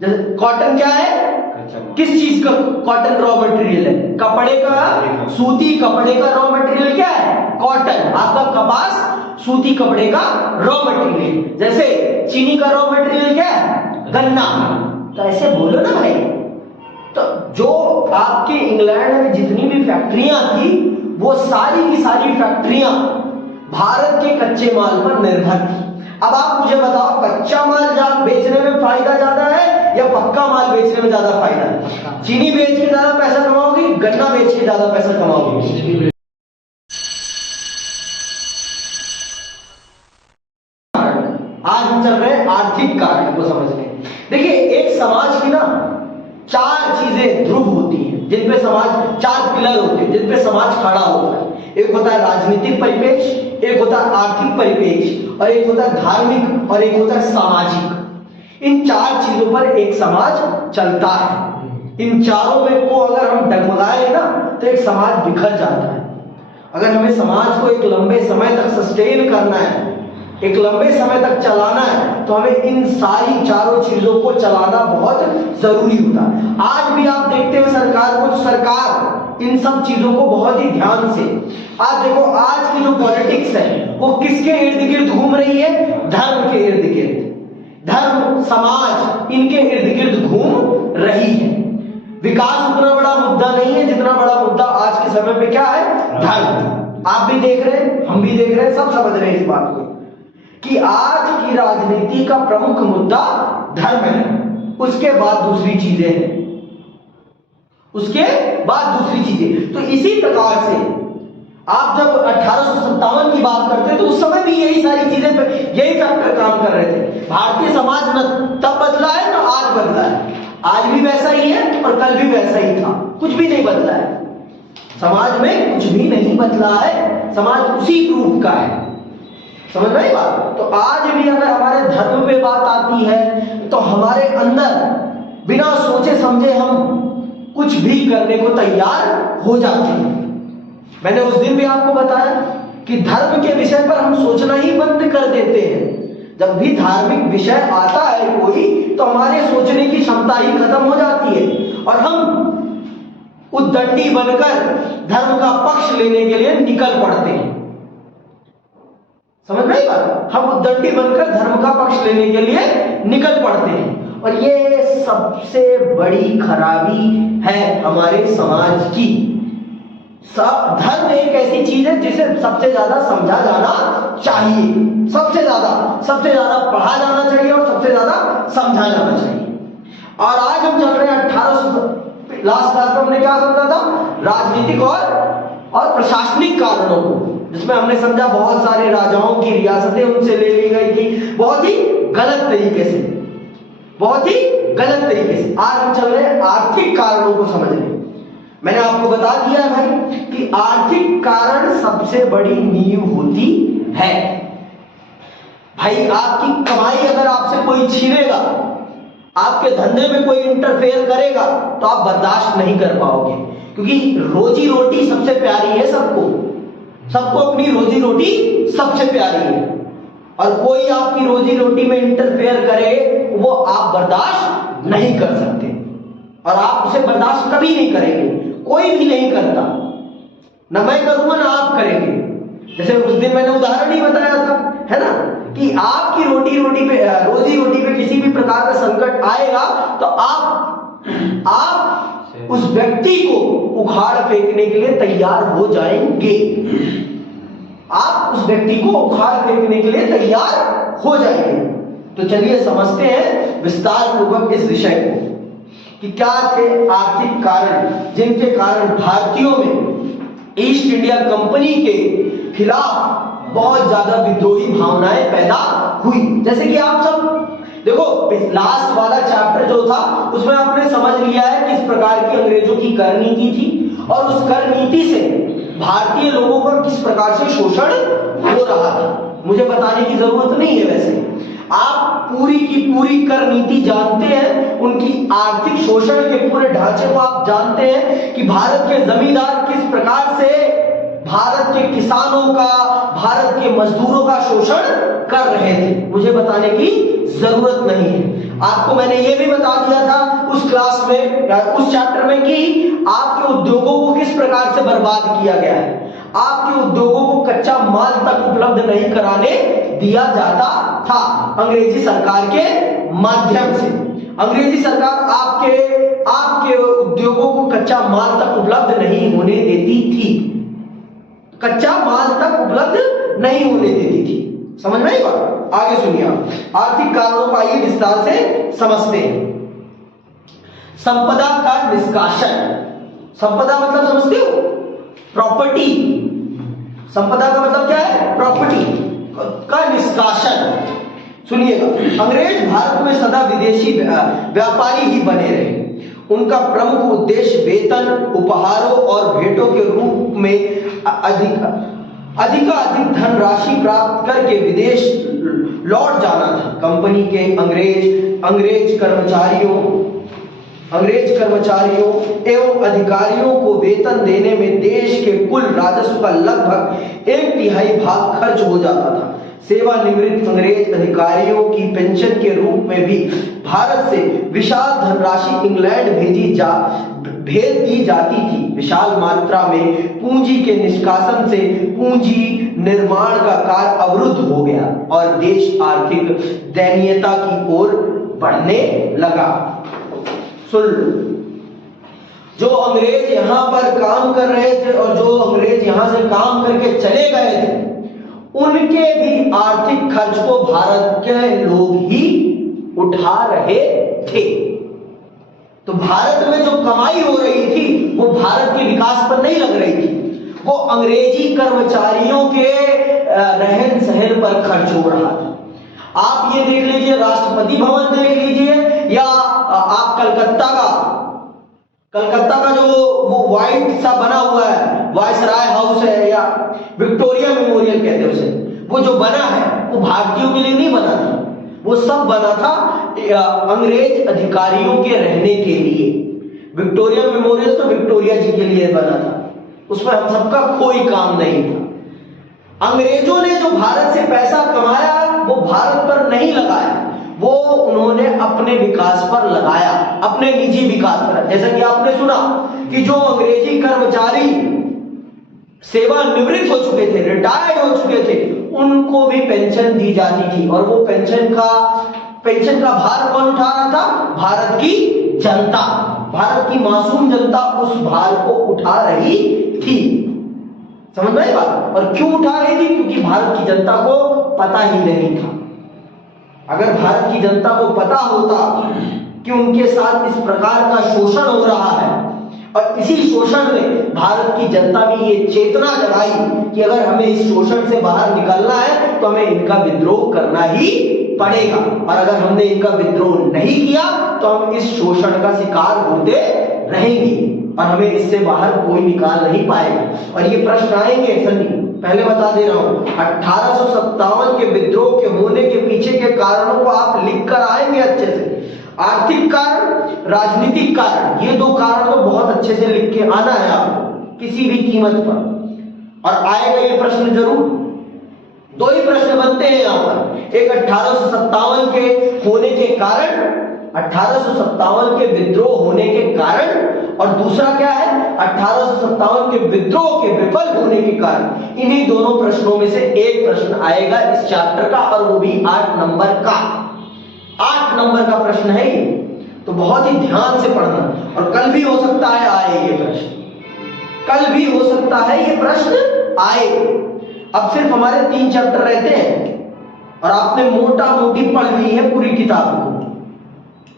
जैसे कॉटन क्या है, किस चीज का कॉटन रॉ मटेरियल है? कपड़े का, सूती कपड़े का रॉ मटेरियल क्या है? कॉटन। आपका कपास सूती कपड़े का रॉ मटेरियल। जैसे चीनी का रॉ मटेरियल क्या है? गन्ना। तो ऐसे बोलो ना भाई। तो जो आपके इंग्लैंड में जितनी भी फैक्ट्रियां थी वो सारी की सारी फैक्ट्रियां भारत के कच्चे माल पर निर्भर थी। अब आप मुझे बताओ, कच्चा माल बेचने में फायदा ज्यादा है या पक्का माल बेचने में ज्यादा फायदा है? चीनी बेच के ज्यादा पैसा कमाओगे, गन्ना बेच के ज्यादा पैसा कमाओगे? आज हम चल रहे हैं आर्थिक कारण को समझने। देखिए, एक समाज की ना चार चीजें ध्रुव होती हैं, जिनपे समाज, चार पिलर होते हैं जिनपे समाज खड़ा होता है। एक होता है राजनीतिक परिपेक्ष, एक होता है आर्थिक परिपेक्ष, और एक होता है धार्मिक, और एक होता है सामाजिक। इन चार चीजों पर एक समाज चलता है। इन चारों में को अगर हम डगमगाए ना तो एक समाज बिखर जाता है। अगर हमें समाज को एक लंबे समय तक सस्टेन करना है, एक लंबे समय तक चलाना है, तो हमें इन सारी चारों चीजों को चलाना बहुत जरूरी होता है। आज भी आप देखते हैं सरकार इन सब चीजों को बहुत ही ध्यान से, आज देखो, आज की जो पॉलिटिक्स है वो किसके इर्द गिर्द घूम रही है? धर्म के इर्द गिर्द। धर्म, समाज, इनके इर्द गिर्द घूम रही है। विकास उतना बड़ा मुद्दा नहीं है जितना बड़ा मुद्दा आज के समय पे क्या है? धर्म। आप भी देख रहे हैं, हम भी देख रहे हैं, सब समझ रहे हैं इस बात को कि आज की राजनीति का प्रमुख मुद्दा धर्म है। उसके बाद दूसरी चीजें हैं, उसके बाद दूसरी चीजें। तो इसी प्रकार से आप जब 1857 की बात करते हैं तो उस समय भी यही सारी चीजें, यही फैक्टर काम कर रहे थे। भारतीय समाज न तब बदला है ना आज बदला है। आज भी वैसा ही है और कल भी वैसा ही था, कुछ भी नहीं बदला है। समाज में कुछ भी नहीं बदला है, समाज उसी रूप का है। समझ रहे बात? तो आज भी अगर हमारे धर्म पे बात आती है तो हमारे अंदर बिना सोचे समझे हम कुछ भी करने को तैयार हो जाते हैं। मैंने उस दिन भी आपको बताया कि धर्म के विषय पर हम सोचना ही बंद कर देते हैं। जब भी धार्मिक विषय आता है कोई, तो हमारे सोचने की क्षमता ही खत्म हो जाती है और हम उद्दंडी बनकर धर्म का पक्ष लेने के लिए निकल पड़ते हैं। समझ रही बात? हम उद्दंडी बनकर धर्म का पक्ष लेने के लिए निकल पड़ते हैं, और ये सबसे बड़ी खराबी है हमारे समाज की। धर्म एक ऐसी चीज है जिसे सबसे ज्यादा समझा जाना चाहिए, सबसे ज्यादा पढ़ा जाना चाहिए और सबसे ज्यादा समझा जाना चाहिए। और आज हम चल रहे हैं 1800, लास्ट क्लास में हमने क्या समझा था? राजनीतिक और प्रशासनिक कारणों को, जिसमें हमने समझा बहुत सारे राजाओं की रियासतें उनसे ले ली गई थी, बहुत ही गलत तरीके से, बहुत ही गलत तरीके से। आज हम चल रहे हैं आर्थिक कारणों को समझने। मैंने आपको बता दिया है भाई कि आर्थिक कारण सबसे बड़ी नींव होती है। भाई, आपकी कमाई अगर आपसे कोई छीनेगा, आपके धंधे में कोई इंटरफेयर करेगा, तो आप बर्दाश्त नहीं कर पाओगे, क्योंकि रोजी रोटी सबसे प्यारी है सबको अपनी रोजी रोटी सबसे प्यारी है। और कोई आपकी रोजी रोटी में इंटरफेयर करे वो आप बर्दाश्त नहीं कर सकते, और आप उसे बर्दाश्त कभी नहीं करेंगे, कोई भी नहीं करता, ना मैं करूंगा ना आप करेंगे। जैसे उस दिन मैंने उदाहरण ही बताया था, है ना, कि आपकी रोजी रोटी पे किसी भी प्रकार का संकट आएगा तो आप उस व्यक्ति को उखाड़ फेंकने के लिए तैयार हो जाएंगे। आप उस व्यक्ति को उखाड़ फेंकने के लिए तैयार हो जाएंगे। तो चलिए समझते हैं विस्तार पूर्वक इस विषय को कि क्या थे आर्थिक कारण जिनके कारण भारतीयों में ईस्ट इंडिया कंपनी के खिलाफ बहुत ज्यादा विद्रोही भावनाएं पैदा हुई। जैसे कि आप सब देखो, लास्ट वाला चैप्टर जो था उसमें आपने समझ लिया है कि इस प्रकार की अंग्रेजों की कर नीति थी, और उस कर नीति से भारतीय लोगों का किस प्रकार से शोषण हो रहा था। मुझे बताने की जरूरत नहीं है, वैसे आप पूरी की पूरी कर नीति जानते हैं, उनकी आर्थिक शोषण के पूरे ढांचे को आप जानते हैं कि भारत के जमींदार किस प्रकार से भारत के किसानों का, भारत के मजदूरों का शोषण कर रहे थे। मुझे बताने की जरूरत नहीं है। आपको मैंने ये भी बता दिया था उस क्लास में, उस चैप्टर में, कि आपके उद्योगों को किस प्रकार से बर्बाद किया गया है। आपके उद्योगों को कच्चा माल तक उपलब्ध नहीं कराने दिया जाता था अंग्रेजी सरकार के माध्यम से। अंग्रेजी सरकार आपके उद्योगों को कच्चा माल तक उपलब्ध नहीं होने देती थी, कच्चा माल तक उपलब्ध नहीं होने देती थी। समझ में आई बात? आगे सुनिए आप। आर्थिक कारणों को आइए विस्तार से समझते हैं। संपदा का निष्कासन। संपदा मतलब समझते हो? प्रॉपर्टी। संपदा का मतलब क्या है? प्रॉपर्टी का निष्कासन। सुनिएगा, अंग्रेज भारत में सदा विदेशी व्यापारी ही बने रहे। उनका प्रमुख उद्देश्य वेतन, उपहारों और भेंटों के रूप में अधिकाधिक धनराशि प्राप्त करके विदेश लौट जाना था। कंपनी के अंग्रेज कर्मचारियों एवं अधिकारियों को वेतन देने में देश के कुल राजस्व का लगभग 1/3 भाग खर्च हो जाता था। सेवानिवृत्त अंग्रेज अधिकारियों की पेंशन के रूप में भी भारत से विशाल धनराशि इंग्लैंड भेज दी जाती थी। विशाल मात्रा में पूंजी के निष्कासन से पूंजी निर्माण का कार्य अवरुद्ध हो गया और देश आर्थिक दयनीयता की ओर बढ़ने लगा। सुन लो, जो अंग्रेज यहां पर काम कर रहे थे और जो अंग्रेज यहां से काम करके चले गए थे, उनके भी आर्थिक खर्च को भारत के लोग ही उठा रहे थे। तो भारत में जो कमाई हो रही थी वो भारत के विकास पर नहीं लग रही थी, वो अंग्रेजी कर्मचारियों के रहन सहन पर खर्च हो रहा था। आप ये देख लीजिए, राष्ट्रपति भवन देख लीजिए, या आप कलकत्ता का जो वो व्हाइट सा बना हुआ है, वायसराय हाउस है या विक्टोरिया मेमोरियल कहते हैं उसे, वो जो बना है वो भारतीयों के लिए नहीं बना था, वो सब बना था अंग्रेज अधिकारियों के रहने के लिए। विक्टोरिया मेमोरियल तो विक्टोरिया जी के लिए बना था, उसमें हम सबका कोई काम नहीं था। अंग्रेजों ने जो भारत से पैसा कमाया वो भारत पर नहीं लगाया, वो उन्होंने अपने विकास पर लगाया, अपने निजी विकास पर। जैसा कि आपने सुना कि जो अंग्रेजी कर्मचारी सेवानिवृत्त हो चुके थे, रिटायर्ड हो चुके थे, उनको भी पेंशन दी जाती थी और वो पेंशन का भार कौन उठा रहा था? भारत की जनता, भारत की मासूम जनता उस भार को उठा रही थी। समझ में आई बात? और क्यों उठा रही थी? क्योंकि भारत की जनता को पता ही नहीं था। अगर भारत की जनता को पता होता कि उनके साथ इस प्रकार का शोषण हो रहा है और इसी शोषण ने भारत की जनता में ये चेतना जगाई कि अगर हमें इस शोषण से बाहर निकलना है तो हमें इनका विद्रोह करना ही पड़ेगा, और अगर हमने इनका विद्रोह नहीं किया तो हम इस शोषण का शिकार होते रहेंगे और हमें इससे बाहर कोई निकाल नहीं पाएगा। और ये प्रश्न आएंगे सनी, पहले बता दे रहा हूं, 1857 के विद्रोह के होने के पीछे के कारणों को आप लिख कर आएंगे अच्छे से। आर्थिक कारण, राजनीतिक कारण, ये दो कारण तो बहुत अच्छे से लिख के आना है आपको किसी भी कीमत पर, और आएगा ये प्रश्न जरूर। दो ही प्रश्न बनते हैं यहां पर, एक 1857 के होने के कारण, 1857 के विद्रोह होने के कारण, और दूसरा क्या है? 1857 के विद्रोह के विफल होने के कारण। इन्हीं दोनों प्रश्नों में से एक प्रश्न आएगा इस चैप्टर का, और वो भी 8 नंबर का। 8 नंबर का प्रश्न है ये, तो बहुत ही ध्यान से पढ़ना। और कल भी हो सकता है आए ये प्रश्न, कल भी हो सकता है ये प्रश्न आए। अब सिर्फ हमारे 3 चैप्टर रहते हैं और आपने मोटा मोटी पढ़ ली है पूरी किताब को,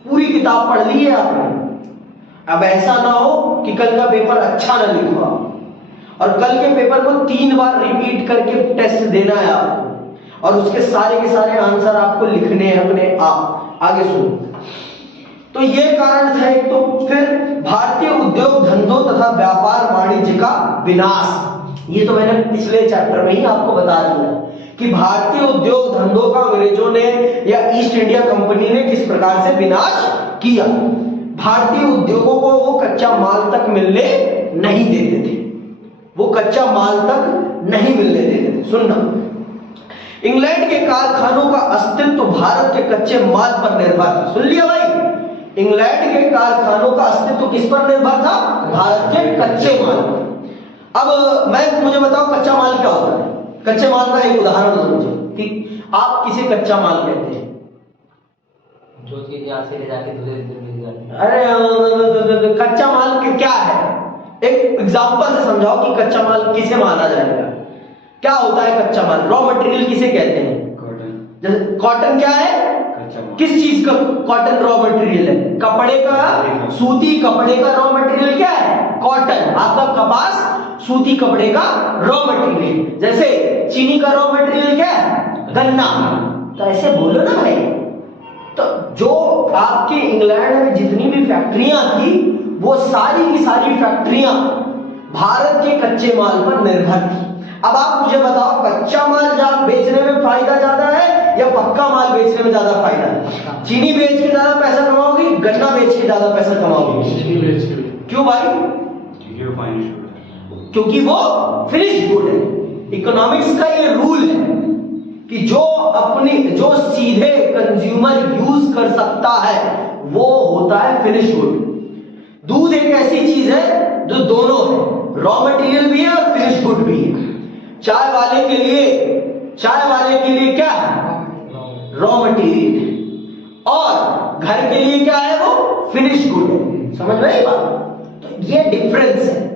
पूरी किताब पढ़ ली है आपने। अब ऐसा ना हो कि कल का पेपर अच्छा ना लिखो और कल के पेपर को 3 बार रिपीट करके टेस्ट देना है आपको, और उसके सारे के सारे आंसर आपको लिखने हैं अपने आप। आगे सुनो, तो ये कारण है। तो फिर भारतीय उद्योग धंधों तथा व्यापार वाणिज्य का विनाश, ये तो मैंने पिछले चैप्टर में ही आपको बता दिया कि भारतीय उद्योग धंधों का अंग्रेजों ने या ईस्ट इंडिया कंपनी ने किस प्रकार से विनाश किया। भारतीय उद्योगों को वो कच्चा माल तक मिलने नहीं देते थे, वो कच्चा माल तक नहीं मिलने देते थे। सुनना, इंग्लैंड के कारखानों का अस्तित्व भारत के कच्चे माल पर निर्भर था। सुन लिया भाई, इंग्लैंड के कारखानों का अस्तित्व किस पर निर्भर था? भारत के कच्चे माल पर। अब मुझे बताओ कच्चा माल क्या होता है? कच्चे माल का एक उदाहरण दो मुझे कि आप किसे कच्चा माल कहते हैं? जो चीज यहाँ से ले जाके दूसरे देश में जाती है। अरे कच्चा माल क्या है? एक एग्जांपल से समझाओ कि कच्चा माल किसे माना जाएगा। क्या होता है कच्चा माल? रॉ मटेरियल किसे कहते हैं? कॉटन। जैसे कॉटन क्या है? कच्चा माल। किस चीज का कॉटन रॉ मटेरियल है? कपड़े का, सूती कपड़े का रॉ मटेरियल क्या है? कॉटन। आपका कपास सूती कपड़े का रॉ मटेरियल। जैसे चीनी का रॉ मटेरियल क्या है? गन्ना। तो ऐसे बोलो ना भाई। तो जो आपके इंग्लैंड में जितनी भी फैक्ट्रियां थी वो सारी की सारी फैक्ट्रियां भारत के कच्चे माल पर निर्भर थी। अब आप मुझे बताओ कच्चा माल बेचने में फायदा ज्यादा है या पक्का माल बेचने में ज्यादा फायदा है? चीनी बेच के ज्यादा पैसा कमाओगी, गन्ना बेच के ज्यादा पैसा कमाओगी? क्यों भाई? क्योंकि वो फिनिश गुड है। इकोनॉमिक्स का ये रूल है कि जो सीधे कंज्यूमर यूज कर सकता है वो होता है फिनिश गुड। दूध एक ऐसी चीज है जो दोनों है, रॉ मटेरियल भी है और फिनिश गुड भी है। चाय वाले के लिए क्या है? रॉ मटेरियल है। और घर के लिए क्या है? वो फिनिश गुड है। समझ में आई बात? तो ये डिफरेंस है,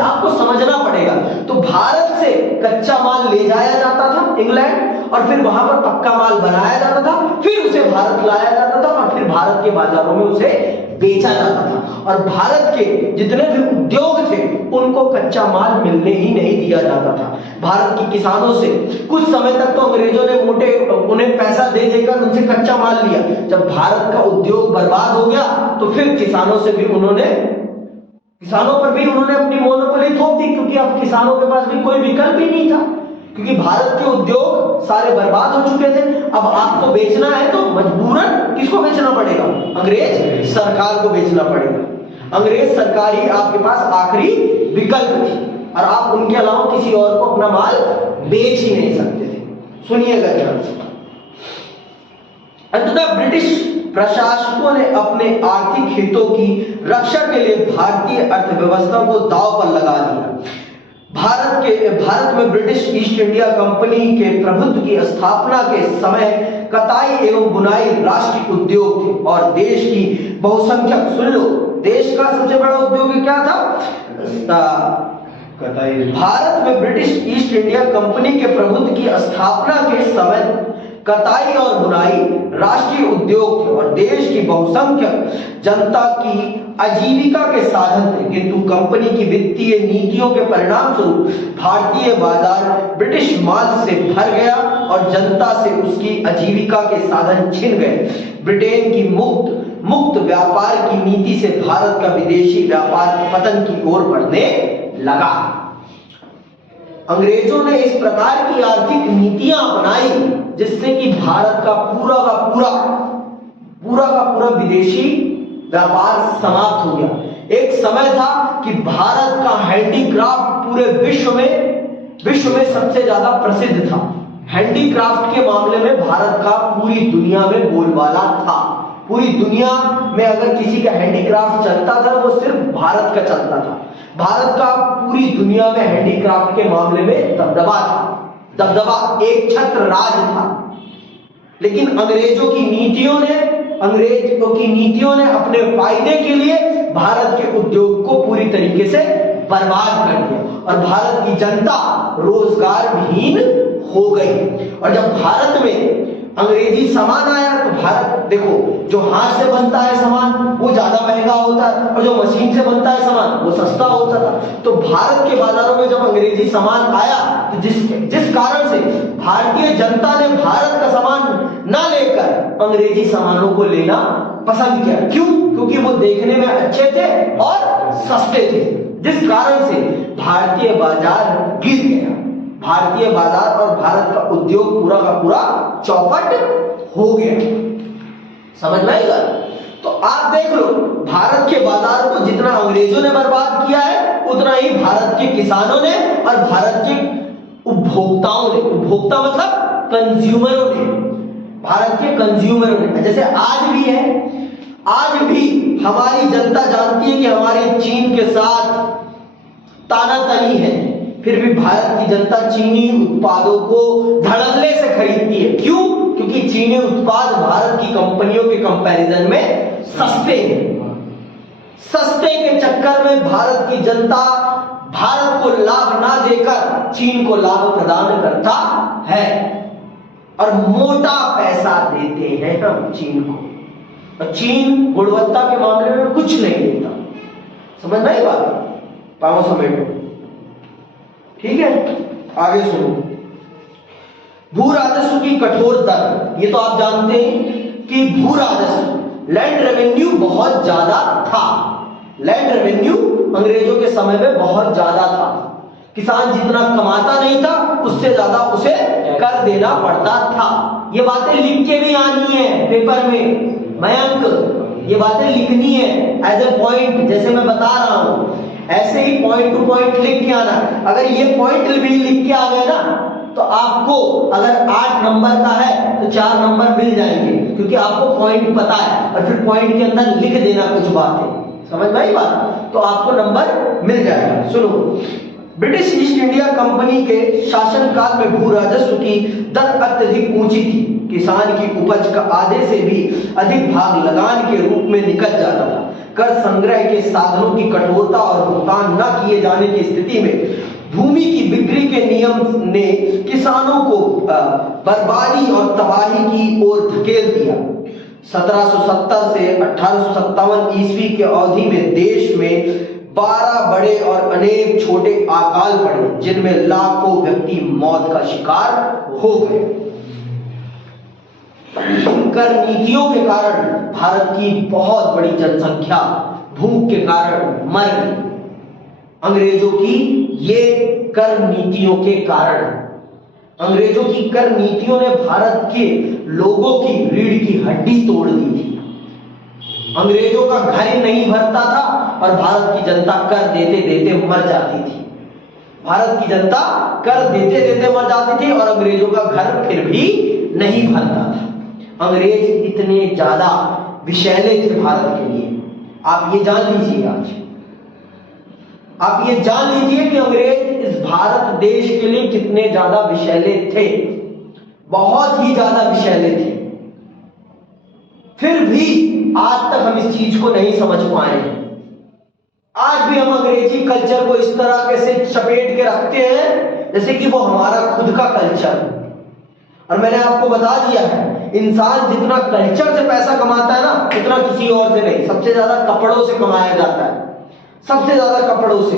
आपको समझना पड़ेगा। तो भारत से कच्चा माल ले जाया जाता था इंग्लैंड और फिर वहां पर पक्का माल बनाया जाता था, फिर उसे भारत लाया जाता था और फिर भारत के बाजारों में उसे बेचा जाता था। और भारत के जितने भी उद्योग थे उनको कच्चा माल मिलने ही नहीं दिया जाता था। भारत के किसानों से कुछ समय तक तो अंग्रेजों ने उन्हें पैसा दे देकर उनसे कच्चा माल लिया। जब भारत का उद्योग बर्बाद हो गया तो फिर किसानों पर भी उन्होंने अपनी मोनोपोली थोप दी, क्योंकि अब किसानों के पास भी कोई विकल्प ही नहीं था, क्योंकि भारत के उद्योग सारे बर्बाद हो चुके थे। अब आपको बेचना है तो मजबूरन किसको बेचना पड़ेगा? अंग्रेज सरकार को बेचना पड़ेगा। अंग्रेज सरकार ही आपके पास आखिरी विकल्प थी और आप उनके अलावा किसी और को अपना माल बेच ही नहीं सकते थे। सुनिएगा ध्यान से। अंततः ब्रिटिश प्रशासकों ने अपने आर्थिक हितों की रक्षा के लिए भारतीय अर्थव्यवस्था को दांव पर लगा दिया। भारत में ब्रिटिश ईस्ट इंडिया कंपनी के प्रभुत्व की स्थापना के समय कताई एवं बुनाई राष्ट्रीय उद्योग थे और देश की बहुसंख्यक, सुन लो, देश का सबसे बड़ा उद्योग क्या था? कताई। भारत में ब्रिटिश ईस्ट इंडिया कंपनी के प्रभुत्व की स्थापना के समय कताई और बुनाई राष्ट्रीय उद्योग थे और देश की बहुसंख्यक जनता की आजीविका के साधन थे। किंतु कंपनी की वित्तीय नीतियों के परिणाम स्वरूप भारतीय बाजार ब्रिटिश माल से भर गया और जनता से उसकी आजीविका के साधन छिन गए। ब्रिटेन की मुक्त व्यापार की नीति से भारत का विदेशी व्यापार पतन की ओर बढ़ने लगा। अंग्रेजों ने इस प्रकार की आर्थिक नीतियां अपनाई जिससे कि भारत का पूरा का पूरा विदेशी व्यापार समाप्त हो गया। एक समय था कि भारत का हैंडीक्राफ्ट पूरे विश्व में सबसे ज्यादा प्रसिद्ध था। हैंडीक्राफ्ट के मामले में भारत का पूरी दुनिया में बोलबाला था। पूरी दुनिया में अगर किसी का हैंडीक्राफ्ट चलता था वो सिर्फ भारत का चलता था। भारत का पूरी दुनिया में हैंडीक्राफ्ट के मामले में दबदबा एक छत्र राज था। लेकिन अंग्रेजों की नीतियों ने अपने फायदे के लिए भारत के उद्योग को पूरी तरीके से बर्बाद कर दिया और भारत की जनता रोजगार विहीन हो गई। और जब भारत में अंग्रेजी सामान आया तो भारत, देखो, जो हाथ से बनता है सामान वो ज्यादा महंगा होता है और जो मशीन से बनता है सामान वो सस्ता होता था। तो भारत के बाजारों में जब अंग्रेजी सामान आया तो जिस कारण से भारतीय जनता ने भारत का सामान ना लेकर अंग्रेजी सामानों को लेना पसंद किया। क्यों? क्योंकि वो देखने में अच्छे थे और सस्ते थे, जिस कारण से भारतीय बाजार गिर गया। भारतीय बाजार और भारत का उद्योग पूरा का पूरा चौपट हो गया। समझ में आएगा? तो आप देख लो, भारत के बाजार को जितना अंग्रेजों ने बर्बाद किया है उतना ही भारत के किसानों ने और भारत के उपभोक्ताओं ने, उपभोक्ता मतलब कंज्यूमरों ने, भारत के कंज्यूमरों ने, जैसे आज भी है, आज भी हमारी जनता जानती है कि हमारे चीन के साथ तानातनी है, फिर भी भारत की जनता चीनी उत्पादों को धड़ल्ले से खरीदती है। क्यों? क्योंकि चीनी उत्पाद भारत की कंपनियों के कंपैरिजन में सस्ते हैं। सस्ते के चक्कर में भारत की जनता भारत को लाभ ना देकर चीन को लाभ प्रदान करता है और मोटा पैसा देते हैं हम चीन को, और चीन गुणवत्ता के मामले में कुछ नहीं देता। समझ में आई बात? पाओ समेटो, ठीक है। आगे सुनो, भू राजस्व की कठोर दर, ये तो आप जानते हैं कि भू राजस्व, लैंड रेवेन्यू बहुत ज्यादा था। लैंड रेवेन्यू अंग्रेजों के समय में बहुत ज्यादा था। किसान जितना कमाता नहीं था उससे ज्यादा उसे कर देना पड़ता था। ये बातें लिख के भी आनी है पेपर में मयंक, ये बातें लिखनी है एज ए पॉइंट, जैसे मैं बता रहा हूं ऐसे ही पॉइंट टू पॉइंट लिख के आना। अगर ये पॉइंट भी लिख के आ गए ना तो आपको अगर 8 नंबर का है तो 4 नंबर मिल जाएंगे, क्योंकि आपको पॉइंट पता है और फिर पॉइंट के अंदर लिख देना कुछ बातें। समझ में आई बात? तो आपको नंबर मिल जाएगा। सुनो, ब्रिटिश ईस्ट इंडिया कंपनी के शासनकाल में भू राजस्व की दर अत्यधिक ऊंची थी। किसान की उपज का आधे से भी अधिक भाग लगान के रूप में निकल जाता था। कर संग्रह के साधनों की कठोरता और भुगतान न किए जाने की स्थिति में भूमि की बिक्री के नियम ने किसानों को बर्बादी और तबाही की ओर धकेल दिया। 1770 से 1857 ईस्वी के अवधि में देश में 12 बड़े और अनेक छोटे अकाल पड़े, जिनमें लाखों व्यक्ति मौत का शिकार हो गए। कर नीतियों के कारण भारत की बहुत बड़ी जनसंख्या भूख के कारण मर गई। अंग्रेजों की ये कर नीतियों के कारण, अंग्रेजों की कर नीतियों ने भारत के लोगों की रीढ़ की हड्डी तोड़ दी थी। अंग्रेजों का घर नहीं भरता था और भारत की जनता कर देते देते मर जाती थी। भारत की जनता कर देते देते मर जाती थी और अंग्रेजों का घर फिर भी नहीं भरता था। अंग्रेज इतने ज्यादा विषैले थे भारत के लिए, आप ये जान लीजिए। आज आप ये जान लीजिए कि अंग्रेज इस भारत देश के लिए कितने ज्यादा विषैले थे, बहुत ही ज्यादा विषैले थे। फिर भी आज तक हम इस चीज को नहीं समझ पाए हैं। आज भी हम अंग्रेजी कल्चर को इस तरह से चपेट के रखते हैं जैसे कि वो हमारा खुद का कल्चर है। और मैंने आपको बता दिया है, इंसान जितना कल्चर से पैसा कमाता है ना, उतना किसी और से नहीं। सबसे ज्यादा कपड़ों से कमाया जाता है, सबसे ज्यादा कपड़ों से।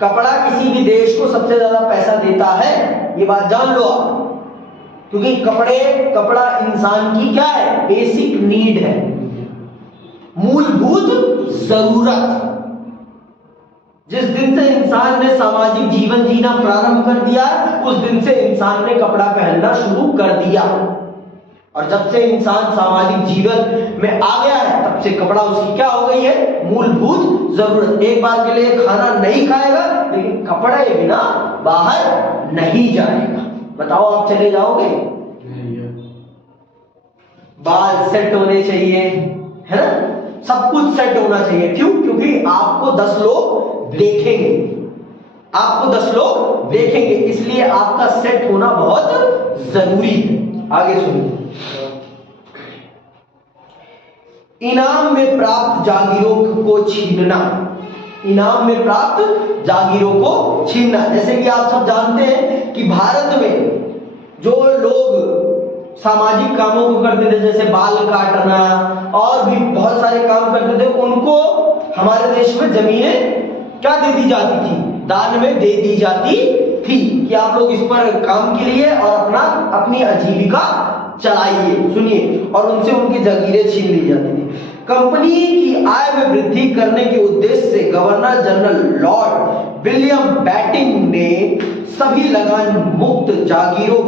कपड़ा किसी भी देश को सबसे ज्यादा पैसा देता है, ये बात जान लो आप। क्योंकि कपड़ा इंसान की क्या है? बेसिक नीड है, मूलभूत जरूरत। जिस दिन से इंसान ने सामाजिक जीवन जीना प्रारंभ कर दिया, उस दिन से इंसान ने कपड़ा पहनना शुरू कर दिया। और जब से इंसान सामाजिक जीवन में आ गया है, तब से कपड़ा उसकी क्या हो गई है? मूलभूत जरूरत। एक बार के लिए खाना नहीं खाएगा, लेकिन कपड़े बिना बाहर नहीं जाएगा। बताओ, आप चले जाओगे? बाल सेट होने चाहिए, है ना? सब कुछ सेट होना चाहिए। क्यों? क्योंकि आपको 10 लोग देखेंगे, आपको 10 लोग देखेंगे, इसलिए आपका सेट होना बहुत जरूरी है। आगे सुनिए, इनाम में प्राप्त जागीरों को छीनना। इनाम में प्राप्त जागीरों को छीनना, जैसे कि आप सब जानते हैं कि भारत में जो लोग सामाजिक कामों को करते थे, जैसे बाल काटना और भी बहुत सारे काम करते थे, उनको हमारे देश में जमीनें क्या दे दी जाती थी? दान में दे दी जाती थी कि आप लोग इस पर काम कीजिए और अपनी आजीविका चलाइए। सुनिए, और उनसे उनकी जागीरें छीन ली जाती थी। कंपनी की आय में वृद्धि करने के उद्देश्य से governor general Lord William batting ने सभी लगान मुक्त जागीरों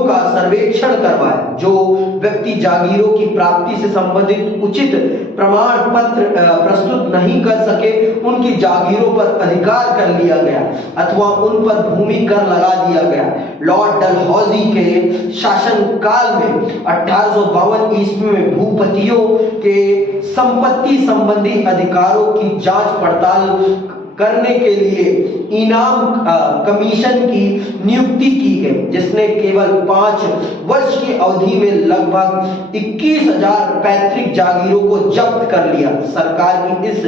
का सर्वेक्षण करवाया। जो व्यक्ति जागीरों की प्राप्ति से संबंधित उचित प्रमाण पत्र प्रस्तुत नहीं कर सके उनकी जागीरों पर अधिकार कर लिया गया अथवा उन पर भूमि कर लगा दिया गया। लॉर्ड डलहौजी के शासनकाल में 1852 ईस्वी में भूपतियों के संपत्ति संबंधी अधिकारों की जांच पड़ताल करने के लिए इनाम कमीशन की नियुक्ति की गई, जिसने केवल 5 वर्ष की अवधि में लगभग 21,000 पैतृक जागीरों को जब्त कर लिया। सरकार की इस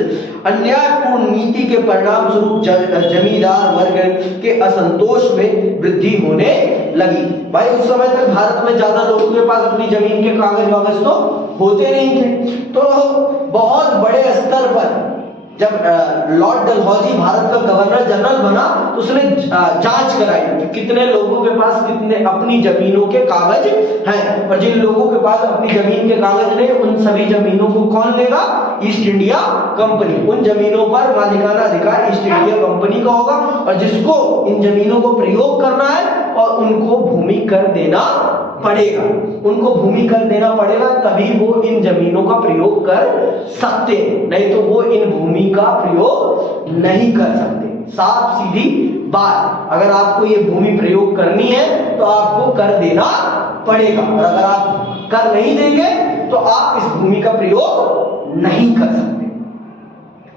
अन्यायपूर्ण नीति के परिणाम स्वरूप जमींदार वर्ग के असंतोष में वृद्धि होने लगी। भाई उस समय तक भारत में ज्यादा लोगों के पास अपनी जमीन के कागज वागज तो होते नहीं थे, तो बहुत बड़े स्तर पर जब लॉर्ड डलहौजी भारत का गवर्नर जनरल बना तो उसने जांच कराई कि कितने लोगों के पास कितने अपनी जमीनों के कागज हैं, और जिन लोगों के पास अपनी जमीन के कागज नहीं उन सभी जमीनों को कौन लेगा? East India company. उन जमीनों पर मालिकाना अधिकार ईस्ट इंडिया कंपनी का होगा, और जिसको इन जमीनों को प्रयोग करना है और उनको भूमि कर देना पड़ेगा, उनको भूमि कर देना पड़ेगा, तभी वो इन जमीनों का प्रयोग कर सकते हैं, नहीं तो वो इन भूमि का प्रयोग नहीं कर सकते। साफ सीधी बात, अगर आपको ये भूमि प्रयोग करनी है तो आपको कर देना पड़ेगा, और अगर आप कर नहीं देंगे तो आप इस भूमि का प्रयोग नहीं कर सकते,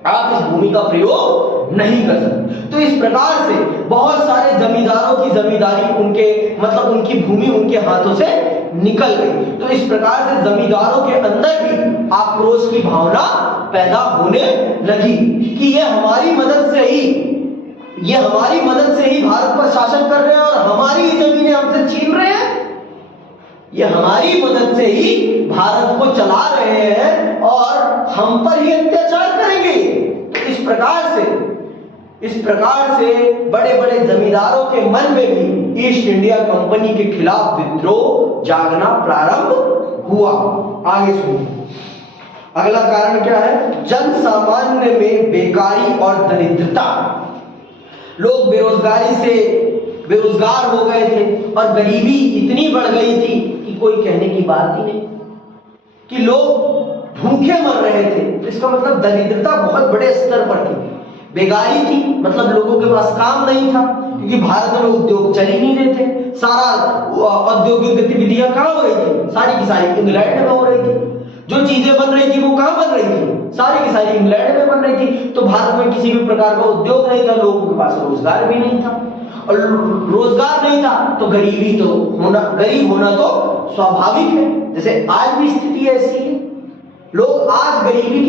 आप इस भूमि का प्रयोग नहीं कर सकते। तो इस प्रकार से बहुत सारे जमींदारों की जमींदारी उनके मतलब उनकी भूमि उनके हाथों से निकल गई। तो इस प्रकार से जमींदारों के अंदर भी आक्रोश की भावना पैदा होने लगी कि ये हमारी मदद से ही भारत पर शासन कर रहे हैं और हमारी जमीनें हमसे छीन रहे हैं, ये हमारी मदद से ही भारत को चला रहे हैं और हम पर ही अत्याचार करेंगे। तो इस प्रकार से बड़े बड़े जमींदारों के मन में भी ईस्ट इंडिया कंपनी के खिलाफ विद्रोह जागना प्रारंभ हुआ। आगे सुनिए, अगला कारण क्या है? जन सामान्य में बेकारी और दरिद्रता। लोग बेरोजगारी से बेरोजगार हो गए थे और गरीबी इतनी बढ़ गई थी कि कोई कहने की बात ही नहीं, कि लोग भूखे मर रहे थे। इसका मतलब दरिद्रता बहुत बड़े स्तर पर थी। बेकारी थी मतलब लोगों के पास काम नहीं था, क्योंकि भारत में उद्योग चल ही नहीं रहे थे। सारा औद्योगिक गतिविधियां कहां हो रही थी? सारी की सारी इंग्लैंड में हो रही थी। जो चीजें बन रही थी वो कहां बन रही थी? सारी की सारी इंग्लैंड में बन रही थी। तो भारत में किसी भी प्रकार का उद्योग नहीं था, लोगों के पास रोजगार भी नहीं था, और रोजगार नहीं था तो गरीब होना तो स्वाभाविक है। जैसे आज भी स्थिति ऐसी है, लोग आज गरीबी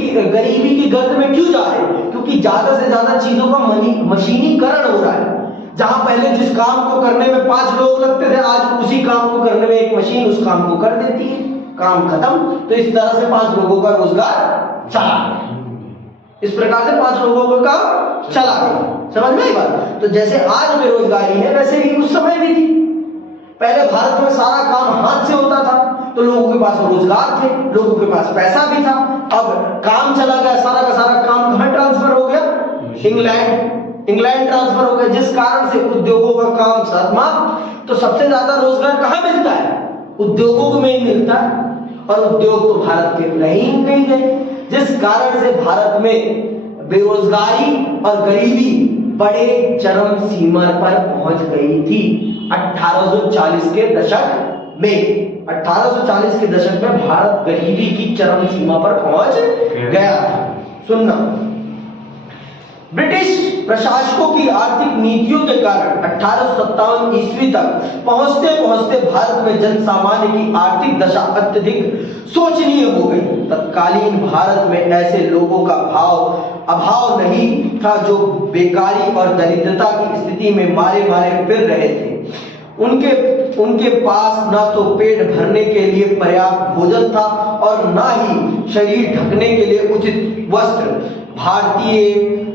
की गर्त में क्यों जा रहे हैं? क्योंकि ज्यादा से ज्यादा चीजों का मशीनीकरण हो रहा है। जहां पहले जिस काम को करने में 5 लोग लगते थे, आज उसी काम को करने में एक मशीन उस काम को कर देती है, काम खत्म। तो इस तरह से 5 लोगों का रोजगार चला गया, इस प्रकार से 5 लोगों का काम चला गया। समझ में आई बात? तो जैसे आज बेरोजगारी है वैसे ही उस समय भी थी। पहले भारत में सारा काम हाथ से होता था, तो लोगों के पास रोजगार थे, लोगों के पास पैसा भी था। अब काम चला गया, सारा का सारा काम कहां ट्रांसफर हो गया? इंग्लैंड ट्रांसफर हो गया, जिस कारण से उद्योगों का काम समाप्त। तो सबसे ज्यादा रोजगार कहां मिलता है? उद्योगों में ही मिलता है, और उद्योग तो भारत के नहीं गए, जिस कारण से भारत में बेरोजगारी और गरीबी बड़े चरम सीमा पर पहुंच गई थी। 1840 के दशक में 1840 के दशक में भारत गरीबी की चरम सीमा पर पहुंच गया था। सुनना, ब्रिटिश प्रशासकों की आर्थिक नीतियों के कारण 1857 ईस्वी तक पहुंचते पहुंचते भारत में जन सामान्य की आर्थिक दशा अत्यधिक शोचनीय हो गई। तत्कालीन भारत में ऐसे लोगों का अभाव नहीं था जो बेकारी और दरिद्रता की स्थिति में मारे फिर रहे थे। उनके पास ना तो पेट भरने के लिए पर्याप्त भोजन था और ना ही शरीर ढकने के लिए उचित वस्त्र। भारतीय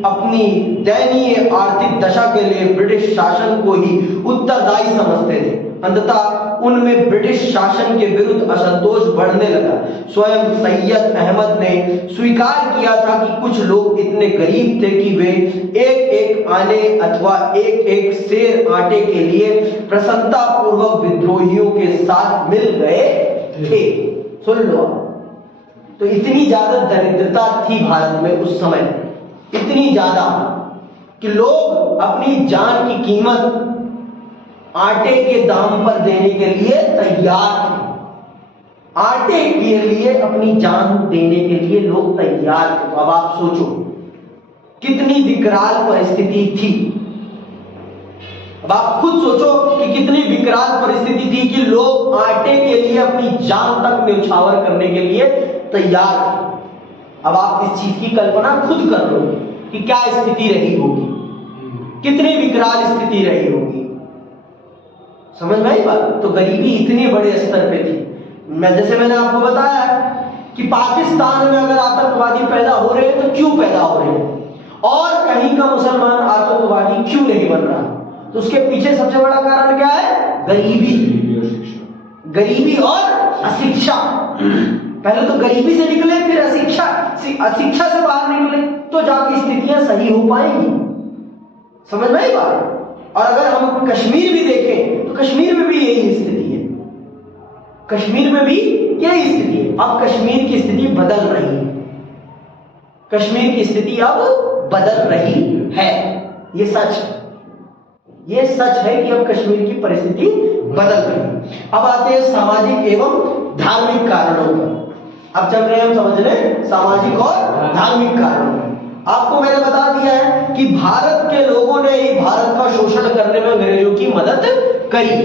अपनी दयनीय आर्थिक दशा के लिए ब्रिटिश शासन को ही उत्तरदायी समझते थे। अंततः उनमें ब्रिटिश शासन के विरुद्ध असंतोष बढ़ने लगा। स्वयं सैयद अहमद ने स्वीकार किया था कि कुछ लोग इतने गरीब थे कि वे एक एक आने अथवा एक एक सेर आटे के लिए प्रसन्नता पूर्वक विद्रोहियों के साथ मिल गए थे। सुन लो, तो इतनी ज्यादा दरिद्रता थी भारत में उस समय, इतनी ज्यादा कि लोग अपनी जान की कीमत आटे के दाम पर देने के लिए तैयार थे। आटे के लिए अपनी जान देने के लिए लोग तैयार थे। अब आप सोचो कितनी विकराल परिस्थिति थी। अब आप खुद सोचो कि कितनी विकराल परिस्थिति थी कि लोग आटे के लिए अपनी जान तक न्यौछावर करने के लिए तैयार थे। अब आप इस चीज की कल्पना खुद कर लो कि क्या स्थिति रही होगी, कितनी विकराल स्थिति रही होगी। समझ में आई बात? तो गरीबी इतने बड़े स्तर पे थी। जैसे मैंने आपको बताया कि पाकिस्तान में अगर आतंकवादी पैदा हो रहे हैं तो क्यों पैदा हो रहे हैं, और कहीं का मुसलमान आतंकवादी क्यों नहीं बन रहा, तो उसके पीछे सबसे बड़ा कारण क्या है? गरीबी, गरीबी और अशिक्षा। पहले तो गरीबी से निकले, फिर अशिक्षा से बाहर निकले, तो जाके स्थितियां सही हो पाएंगी। समझ में आई बात? और अगर हम कश्मीर भी देखें तो कश्मीर में भी यही स्थिति है, कश्मीर में भी यही स्थिति है। अब कश्मीर की स्थिति बदल रही है, कश्मीर की स्थिति अब बदल रही है। ये सच है, ये सच है कि अब कश्मीर की परिस्थिति बदल रही है। अब आते हैं सामाजिक एवं धार्मिक कारणों पर। अब चल रहे हैं हम समझने सामाजिक और धार्मिक कारणों पर। आपको मैंने बता दिया है कि भारत के लोगों ने ही भारत का शोषण करने में अंग्रेजों की मदद करी,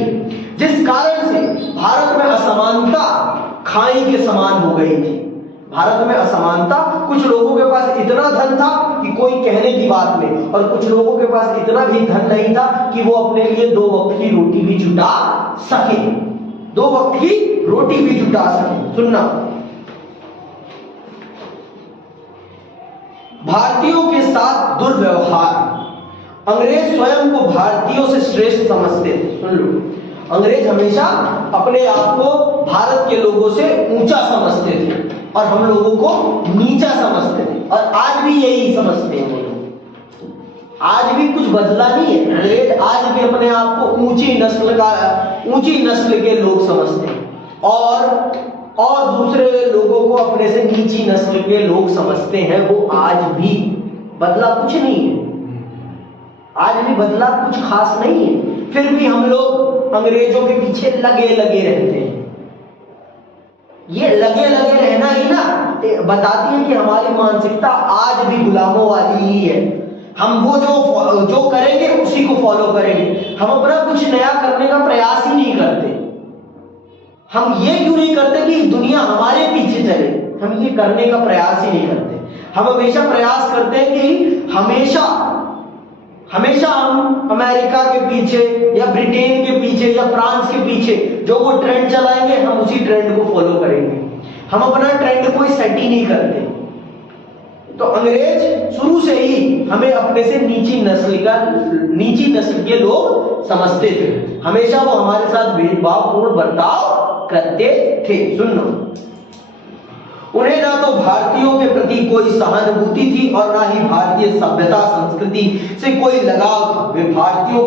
जिस कारण से भारत में असमानता खाई के समान हो गई थी। भारत में असमानता, कुछ लोगों के पास इतना धन था कि कोई कहने की बात नहीं, और कुछ लोगों के पास इतना भी धन नहीं था कि वो अपने लिए 2 वक्त की रोटी भी जुटा सके, 2 वक्त की रोटी भी जुटा सके। सुनना, भारतीयों के साथ दुर्व्यवहार। अंग्रेज स्वयं को भारतीयों से श्रेष्ठ समझते थे। सुन लो, अंग्रेज हमेशा अपने आप को भारत के लोगों से ऊंचा समझते थे और हम लोगों को नीचा समझते थे, और आज भी यही समझते हैं वो लोग। आज भी कुछ बदला नहीं है। अंग्रेज आज भी अपने आप को ऊंची नस्ल के लोग समझते हैं, और दूसरे लोगों को अपने से नीची नस्ल के लोग समझते हैं। वो आज भी बदला कुछ नहीं है, आज भी बदला कुछ खास नहीं है। फिर भी हम लोग अंग्रेजों के पीछे लगे रहते हैं। ये लगे रहना ही ना बताती है कि हमारी मानसिकता आज भी गुलामों वाली ही है। हम वो जो करेंगे उसी को फॉलो करेंगे। हम अपना कुछ नया करने का प्रयास ही नहीं करते। हम ये क्यों नहीं करते कि दुनिया हमारे पीछे चले, हम ये करने का प्रयास ही नहीं करते। हम हमेशा प्रयास करते हैं कि हमेशा हम अमेरिका के पीछे या ब्रिटेन के पीछे या फ्रांस के पीछे जो वो ट्रेंड चलाएंगे हम उसी ट्रेंड को फॉलो करेंगे। हम अपना ट्रेंड कोई सेट ही नहीं करते। तो अंग्रेज शुरू से ही हमें अपने से नीची नस्ल के लोग समझते थे। हमेशा वो हमारे साथ भेदभावपूर्ण बर्ताव करते थे। सुनो, उन्हें ना तो भारतीयों के प्रति कोई सहानुभूति थी और ना ही भारतीय सभ्यता संस्कृति से कोई लगाव था। वे भारतीयों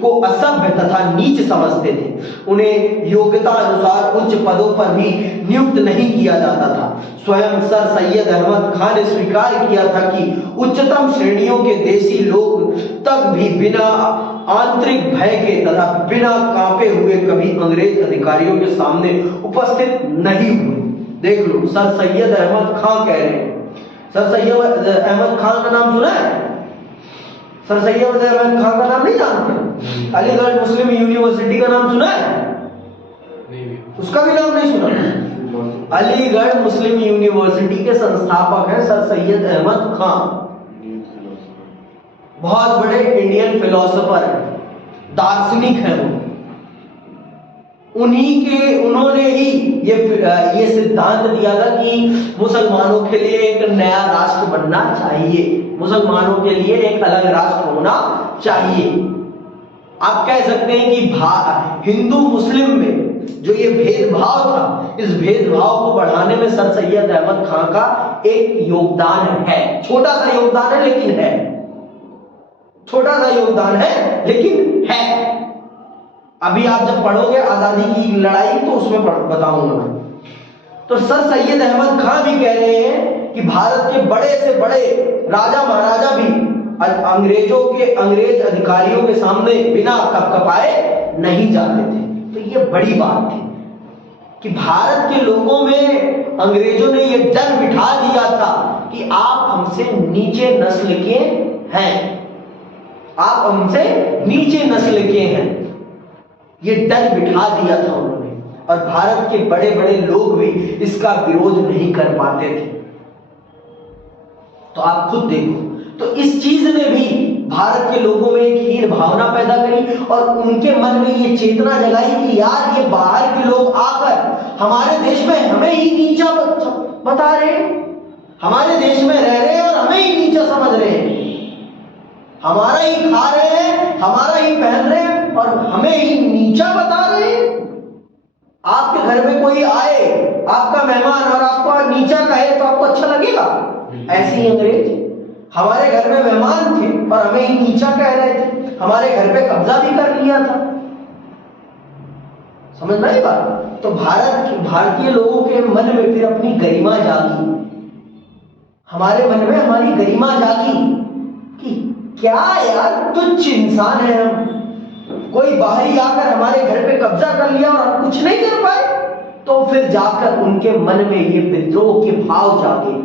को असभ्य तथा नीच समझते थे। उन्हें योग्यता अनुसार उच्च पदों पर भी नियुक्त नहीं किया जाता था। स्वयं सर सैयद अहमद खान ने स्वीकार किया था कि उच्चतम श्रेणियों के देसी लोग तक भी बिना आंतरिक भय के तथा बिना कांपे हुए कभी अंग्रेज अधिकारियों के सामने उपस्थित नहीं हुए। देख लो, सर सैयद अहमद खान कह रहे हैं। सर सैयद अहमद खान का नाम सुना है? सर सैयद अहमद खान का नाम नहीं जानते? अलीगढ़ मुस्लिम यूनिवर्सिटी का नाम सुना है? उसका भी नाम नहीं सुना? अलीगढ़ मुस्लिम यूनिवर्सिटी के संस्थापक हैं सर सैयद अहमद खान। बहुत बड़े इंडियन फिलोसोफर हैं, दार्शनिक हैं वो। उन्होंने ही ये सिद्धांत दिया था कि मुसलमानों के लिए एक नया राष्ट्र बनना चाहिए, मुसलमानों के लिए एक अलग राष्ट्र होना चाहिए। आप कह सकते हैं कि हिंदू मुस्लिम में जो ये भेदभाव था, इस भेदभाव को बढ़ाने में सर सैयद अहमद खां का एक योगदान है। छोटा सा योगदान है लेकिन है, छोटा सा योगदान है लेकिन है। अभी आप जब पढ़ोगे आजादी की लड़ाई तो उसमें बताऊंगा मैं। तो सर सैयद अहमद खां भी कह रहे हैं कि भारत के बड़े से बड़े राजा महाराजा भी अंग्रेज अधिकारियों के सामने बिना कपकपाए नहीं जाते थे। तो ये बड़ी बात थी कि भारत के लोगों में अंग्रेजों ने ये डर बिठा दिया था कि आप हमसे नीचे नस्ल के हैं, आप हमसे नीचे नस्ल के हैं। ये डर बिठा दिया था उन्होंने, और भारत के बड़े बड़े लोग भी इसका विरोध नहीं कर पाते थे। तो आप खुद देखो, तो इस चीज ने भी भारत के लोगों में एक हीन भावना पैदा करी और उनके मन में ये चेतना जगाई कि यार ये बाहर के लोग आकर हमारे देश में हमें ही नीचा बता रहे हैं, हमारे देश में रह रहे हैं और हमें ही नीचा समझ रहे हैं, हमारा ही खा रहे हैं, हमारा ही पहन रहे हैं और हमें ही नीचा बता रहे हैं। आपके घर में कोई आए, आपका मेहमान, और आपको नीचा कहे तो आपको अच्छा लगेगा? ऐसे ही अंग्रेज हमारे घर में मेहमान थे और हमें ही नीचा कह रहे थे, हमारे घर पे कब्जा भी कर लिया था। समझ में आई बात? तो भारतीय लोगों के मन में फिर अपनी गरिमा जागी, हमारे मन में हमारी गरिमा जागी कि क्या यार तुच्छ इंसान है हम, कोई बाहरी आकर हमारे घर पे कब्जा कर लिया और हम कुछ नहीं कर पाए। तो फिर जाकर उनके मन में ये विद्रोह के भाव जागे,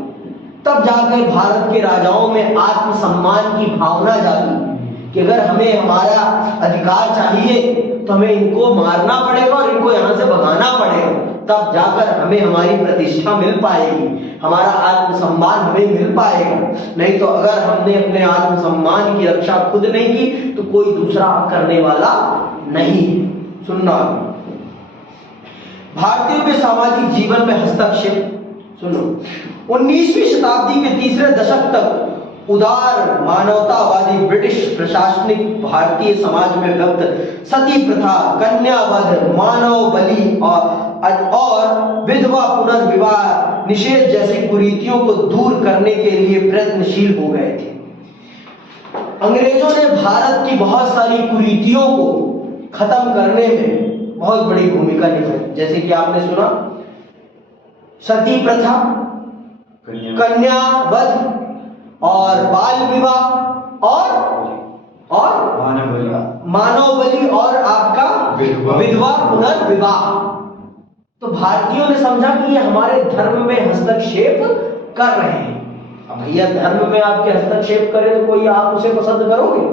तब जाकर भारत के राजाओं में आत्मसम्मान की भावना जागी कि अगर हमें हमारा अधिकार चाहिए तो हमें इनको मारना पड़ेगा और इनको यहां से भगाना पड़ेगा, तब जाकर हमें हमारी प्रतिष्ठा मिल पाएगी, हमारा आत्मसम्मान हमें मिल पाएगा। नहीं तो अगर हमने अपने आत्मसम्मान की रक्षा खुद नहीं की तो कोई दूसरा करने वाला नहीं। सुनना, भारतीयों के सामाजिक जीवन में हस्तक्षेप सुनो। 19वीं शताब्दी के तीसरे दशक तक उदार मानवतावादी ब्रिटिश प्रशासनिक भारतीय समाज में व्यक्त सती प्रथा, कन्यावध, मानव बलि और विधवा पुनर्विवाह निषेध जैसी कुरीतियों को दूर करने के लिए प्रयत्नशील हो गए थे। अंग्रेजों ने भारत की बहुत सारी कुरीतियों को खत्म करने में बहुत बड़ी भूमिका निभाई। जैसे कि आपने सुना सती प्रथा, कन्यावध और बाल विवाह और मानव बलि और आपका विधवा पुनर्विवाह। तो भारतीयों ने समझा कि ये हमारे धर्म में हस्तक्षेप कर रहे हैं। अब भैया धर्म में आपके हस्तक्षेप करे तो कोई आप उसे पसंद करोगे?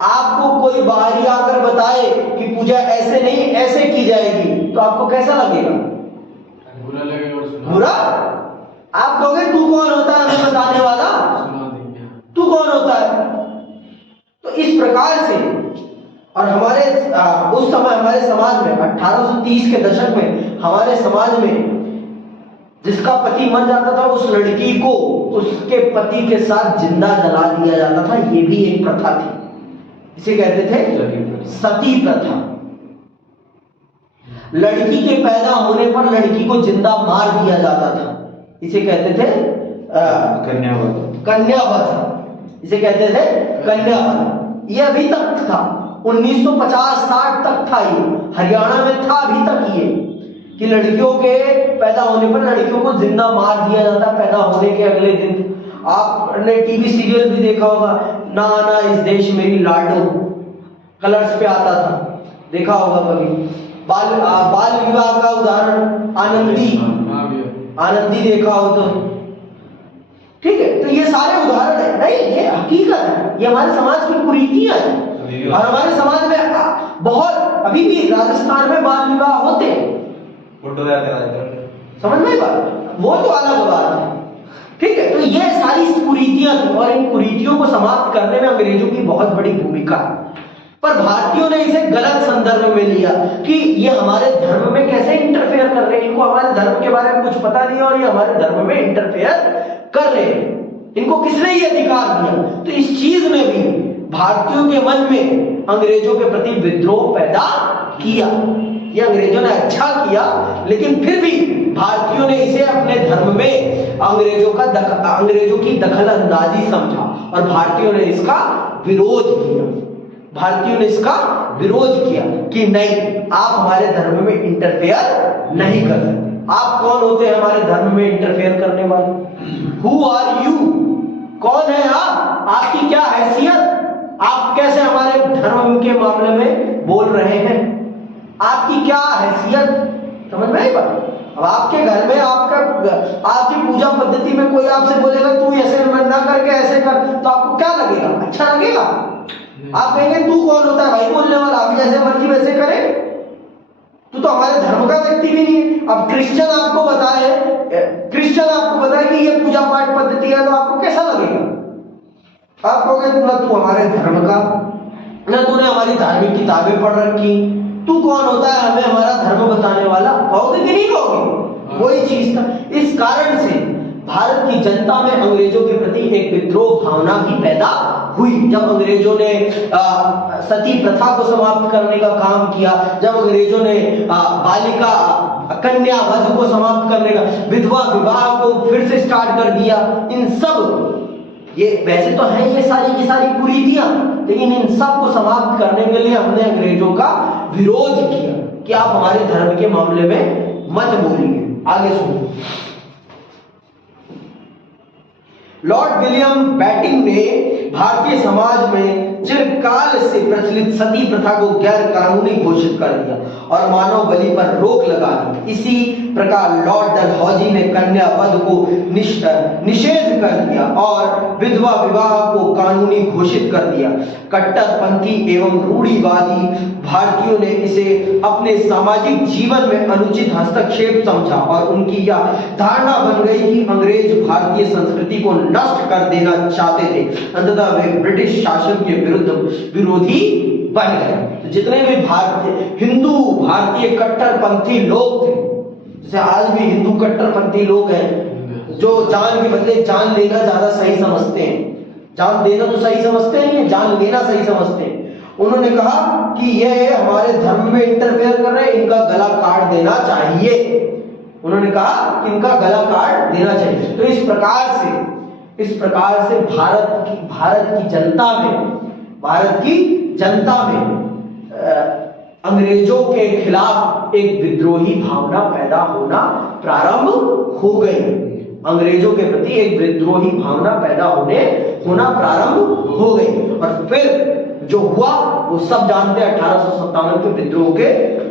आपको कोई बाहरी आकर बताए कि पूजा ऐसे नहीं ऐसे की जाएगी तो आपको कैसा लगेगा? बुरा। आप कहोगे तू कौन होता है हमें बताने वाला, तू कौन होता है? तो इस प्रकार से, और हमारे उस समय हमारे समाज में 1830 के दशक में हमारे समाज में जिसका पति मर जाता था उस लड़की को उसके पति के साथ जिंदा जला दिया जाता था। ये भी एक प्रथा थी, इसे कहते थे सती प्रथा। लड़की के पैदा होने पर लड़की को जिंदा मार दिया जाता था, इसे कहते थे कन्यावध, इसे कहते थे कन्यावध। ये अभी तक था, 1950-60 तक था, ये हरियाणा में था अभी तक ये, कि लड़कियों के पैदा होने पर लड़कियों को जिंदा मार दिया जाता पैदा होने के अगले दिन। आपने टीवी सीरियल भी देखा होगा, ना ना इस देश मेरी लाडो, कलर्स पे आता था, देखा होगा कभी। बाल विवाह का उदाहरण आनंदी देखा हो तो, ठीक है। तो ये सारे उदाहरण है, नहीं ये हकीकत है, ये हमारे समाज की कुरीतियां हैं। और हमारे समाज में बहुत अभी भी राजस्थान में बाल विवाह होते हैं, समझ में बात, वो तो अलग बात है, ठीक है। तो ये सारी कुरीतियां थी और इन कुरीतियों को समाप्त करने में अंग्रेजों की बहुत बड़ी भूमिका है। पर भारतीयों ने इसे गलत संदर्भ में लिया कि ये हमारे धर्म में कैसे इंटरफेयर कर रहे हैं, इनको हमारे धर्म के बारे में कुछ पता नहीं और ये हमारे धर्म में इंटरफेयर कर रहे हैं, इनको किसने ये अधिकार दिया। तो इस चीज ने भी भारतीयों के मन में अंग्रेजों के प्रति विद्रोह पैदा किया। ये अंग्रेजों ने अच्छा किया, लेकिन फिर भी भारतीयों ने इसे अपने धर्म में अंग्रेजों की दखल अंदाजी समझा और भारतीयों ने इसका विरोध किया। भारतीयों ने इसका विरोध किया कि नहीं, आप हमारे धर्म में इंटरफेयर नहीं कर सकते। आप कौन होते हैं हमारे धर्म में इंटरफेयर करने वाले? Who are you? कौन है आप? आपकी क्या हैसियत? आप कैसे हमारे धर्म के मामले में बोल रहे हैं? आपकी क्या हैसियत? समझ में आई बात? अब आपके घर में आपकी पूजा पद्धति में कोई आपसे बोलेगा तू ऐसे ना करके ऐसे कर, तो आपको क्या लगेगा? अच्छा लगेगा? आप कहेंगे तू कौन होता है भाई बोलने वाला, आप जैसे मर्जी वैसे करे? तू तो हमारे धर्म का व्यक्ति भी नहीं है। अब क्रिश्चियन आपको बताए कि ये पूजा पाठ पद्धति है, तो आपको कैसा लगेगा? आप कहोगे ना तू हमारे धर्म का, ना तूने हमारी धार्मिक किताबें पढ़ रखी, तू कौन होता है हमें हमारा धर्म बताने वाला? कहोगे कि नहीं कहोगे? वही चीज था। इस कारण से भारत की जनता में अंग्रेजों के प्रति एक विद्रोह भावना भी पैदा हुई। जब अंग्रेजों ने सती प्रथा को समाप्त करने का काम किया, जब अंग्रेजों ने बालिका कन्या वध को समाप्त करने का, विधवा विवाह को फिर से स्टार्ट कर दिया, इन सब ये वैसे तो है ये सारी की सारी कुरीतियां, लेकिन इन सब को समाप्त करने के लिए हमने अंग्रेजों का विरोध किया कि आप हमारे धर्म के मामले में मत बोलिए। आगे सुनिए। लॉर्ड विलियम बेटिंग ने भारतीय समाज में चिरकाल से प्रचलित सती प्रथा को गैर कानूनी घोषित कर दिया और मानव बलि पर रोक लगा दी। इसी प्रकार लॉर्ड डलहौजी ने कन्या वध को निषेध कर दिया और विधवा विवाह को कानूनी घोषित कर दिया। कट्टरपंथी एवं रूढ़िवादी भारतीयों ने इसे अपने सामाजिक जीवन में अनुचित हस्तक्षेप समझा और उनकी यह धारणा बन गई कि अंग्रेज भारतीय संस्कृति को नष्ट कर देना चाहते थे। अंततः वे ब्रिटिश शासन के विरुद्ध विरोधी बन गए। तो जितने भी भारतीय कट्टरपंथी लोग थे, जैसे आज भी हिंदू कट्टरपंथी लोग हैं जो जान के बदले जान लेना ज्यादा सही समझते हैं। जान देना तो सही समझते नहीं है, जान लेना सही समझते हैं। उन्होंने कहा कि ये हमारे धर्म में इंटरफेयर कर रहे हैं, इनका गला काट देना चाहिए। उन्होंने कहा कि इनका गला काट देना चाहिए। तो इस प्रकार से भारत की जनता में अंग्रेजों के खिलाफ एक विद्रोही भावना पैदा होना प्रारंभ हो गई। अंग्रेजों के प्रति एक विद्रोही भावना पैदा होना प्रारंभ हो गई और फिर जो हुआ वो सब जानते हैं, 1857 के विद्रोह के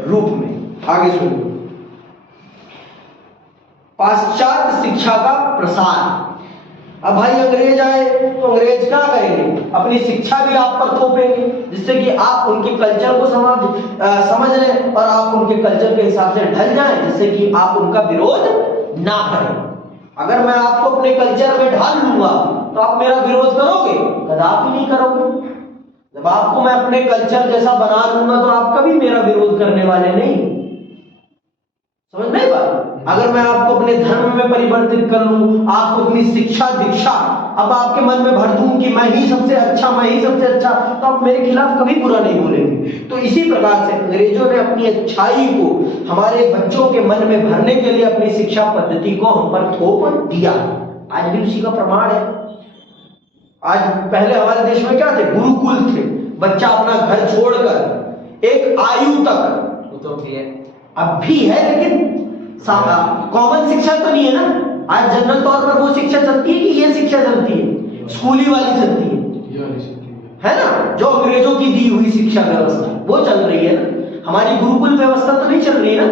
रूप में। आगे सुनिए। पाश्चात्य शिक्षा का प्रसार। अब भाई अंग्रेज आए तो अंग्रेज क्या करेंगे? अपनी शिक्षा भी आप पर थोपेंगे, जिससे कि आप उनके कल्चर को समझ लें और आप उनके कल्चर के हिसाब से ढल जाएं, जिससे कि आप उनका विरोध ना करें। अगर मैं आपको अपने कल्चर में ढाल लूंगा तो आप मेरा विरोध करोगे? कदापि नहीं करोगे। जब आपको मैं अपने कल्चर जैसा बना लूंगा तो आप कभी मेरा विरोध करने वाले नहीं। समझ में बात? अगर मैं आपको अपने धर्म में परिवर्तित कर लूं, आपको अपनी शिक्षा दीक्षा अब आपके मन में भर दूं कि मैं ही सबसे अच्छा, तो आप मेरे खिलाफ कभी बुरा नहीं बोलेंगे। तो इसी प्रकार से अंग्रेजों ने अपनी अच्छाई को हमारे बच्चों के मन में भरने के लिए अपनी शिक्षा पद्धति को हम पर थोप दिया। आज भी उसी का प्रमाण है। आज पहले हमारे देश में क्या थे? गुरुकुल थे। बच्चा अपना घर छोड़कर एक आयु तक, तो अब भी है, लेकिन कॉमन शिक्षा तो नहीं है ना। आज जनरल तौर पर वो शिक्षा चलती है कि ये शिक्षा चलती है, स्कूली वाली चलती है ना, जो अंग्रेजों की दी हुई शिक्षा व्यवस्था वो चल रही है ना। हमारी गुरुकुल व्यवस्था तो नहीं चल रही है ना।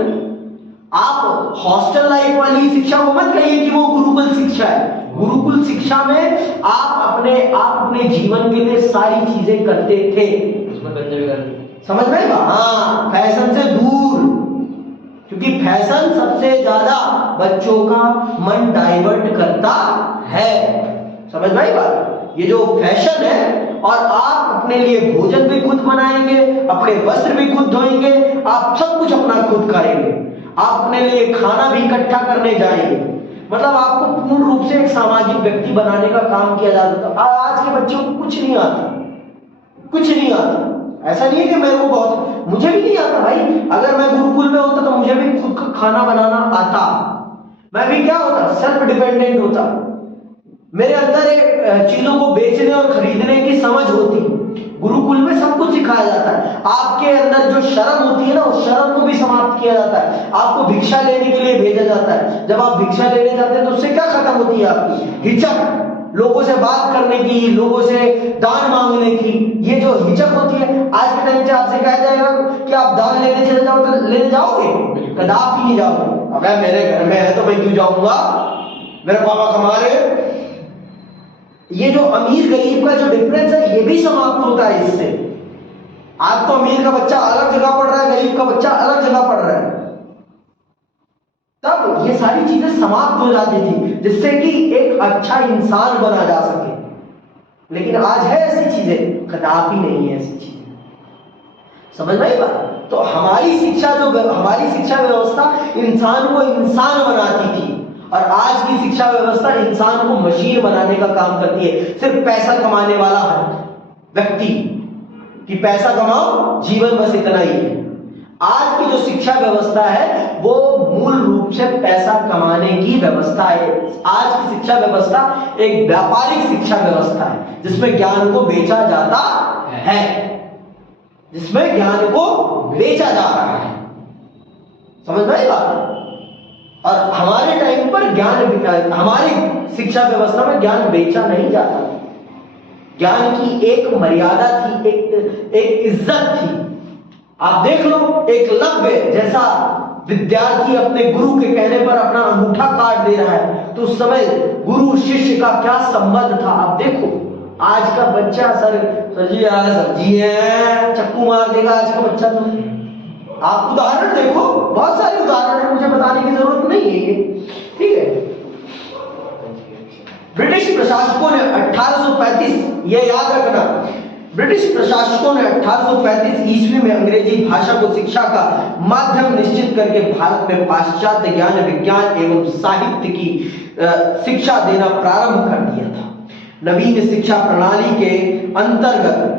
आप हॉस्टल लाइफ वाली शिक्षा को मत कहिए कि वो गुरुकुल शिक्षा है। गुरुकुल शिक्षा में आप अपने जीवन के लिए सारी चीजें करते थे। समझ में? हाँ, फैशन से दूर, क्योंकि फैशन सबसे ज्यादा बच्चों का मन डाइवर्ट करता है। समझ में बात? ये जो फैशन है, और आप अपने लिए भोजन भी खुद बनाएंगे, अपने वस्त्र भी खुद धोएंगे, आप सब कुछ अपना खुद करेंगे, आप अपने लिए खाना भी इकट्ठा करने जाएंगे। मतलब आपको पूर्ण रूप से एक सामाजिक व्यक्ति बनाने का काम किया जाता था। आज के बच्चों को कुछ नहीं आता। ऐसा नहीं है कि मेरे को बहुत, मुझे भी नहीं आता भाई। अगर मैं गुरुकुल में होता तो मुझे भी खुद का खाना बनाना आता, मैं भी क्या होता, सेल्फ डिपेंडेंट होता। मेरे अंदर एक चीजों को बेचने और खरीदने की समझ होती। गुरुकुल में सब कुछ सिखाया जाता है। आपके अंदर जो शर्म होती है ना, उस शर्म को भी समाप्त किया जाता है। आपको भिक्षा लेने के लिए भेजा जाता है। जब आप भिक्षा लेने जाते हैं तो उससे क्या खत्म होती है आपकी हिचक, लोगों से बात करने की, लोगों से दान मांगने की। ये जो हिचक होती है, आज के टाइम से आपसे कहा जाएगा कि आप दान लेने चले जाओ तो लेने जाओगे? कदापि नहीं जाओगे। अगर मेरे घर में है तो मैं क्यों जाऊंगा, मेरे पापा कमा रहे। ये जो अमीर गरीब का जो डिफरेंस है ये भी समाप्त होता है इससे। आज तो अमीर का बच्चा अलग जगह पढ़ रहा है, गरीब का बच्चा अलग जगह पढ़ रहा है। तब ये सारी चीजें समाप्त हो जाती थी, जिससे कि एक अच्छा इंसान बना जा सके। लेकिन आज है ऐसी चीजें? कदापि नहीं है ऐसी चीजें। समझ में आई बात? तो हमारी शिक्षा व्यवस्था इंसान को इंसान बनाती थी, और आज की शिक्षा व्यवस्था इंसान को मशीन बनाने का काम करती है। सिर्फ पैसा कमाने वाला व्यक्ति कि पैसा कमाओ, जीवन बस इतना ही है। आज की जो शिक्षा व्यवस्था है वो मूल रूप से पैसा कमाने की व्यवस्था है। आज की शिक्षा व्यवस्था एक व्यापारिक शिक्षा व्यवस्था है, जिसमें ज्ञान को बेचा जाता है, जिसमें ज्ञान को बेचा जाता है। समझ में आई बात? और हमारे टाइम पर हमारी शिक्षा व्यवस्था में ज्ञान बेचा नहीं जाता। ज्ञान की एक मर्यादा थी, एक इज्जत थी। आप देख लो, एकलव्य जैसा विद्यार्थी अपने गुरु के कहने पर अपना अंगूठा काट दे रहा है, तो उस समय गुरु शिष्य का क्या संबंध था। आप देखो, आज का बच्चा सर जी सब्जी है, चक्कू मार देगा आज का बच्चा। तो आप उदाहरण देखो, बहुत सारे उदाहरण है, मुझे बताने की जरूरत नहीं है ये, ठीक है। ब्रिटिश प्रशासकों ने 1835, ये याद रखना, ब्रिटिश प्रशासकों ने 1835 ईस्वी में अंग्रेजी भाषा को शिक्षा का माध्यम निश्चित करके भारत में पाश्चात्य ज्ञान, विज्ञान एवं साहित्य की शिक्षा देना प्रारंभ कर दिया था। नवीन शिक्षा प्रणाली के अंतर्गत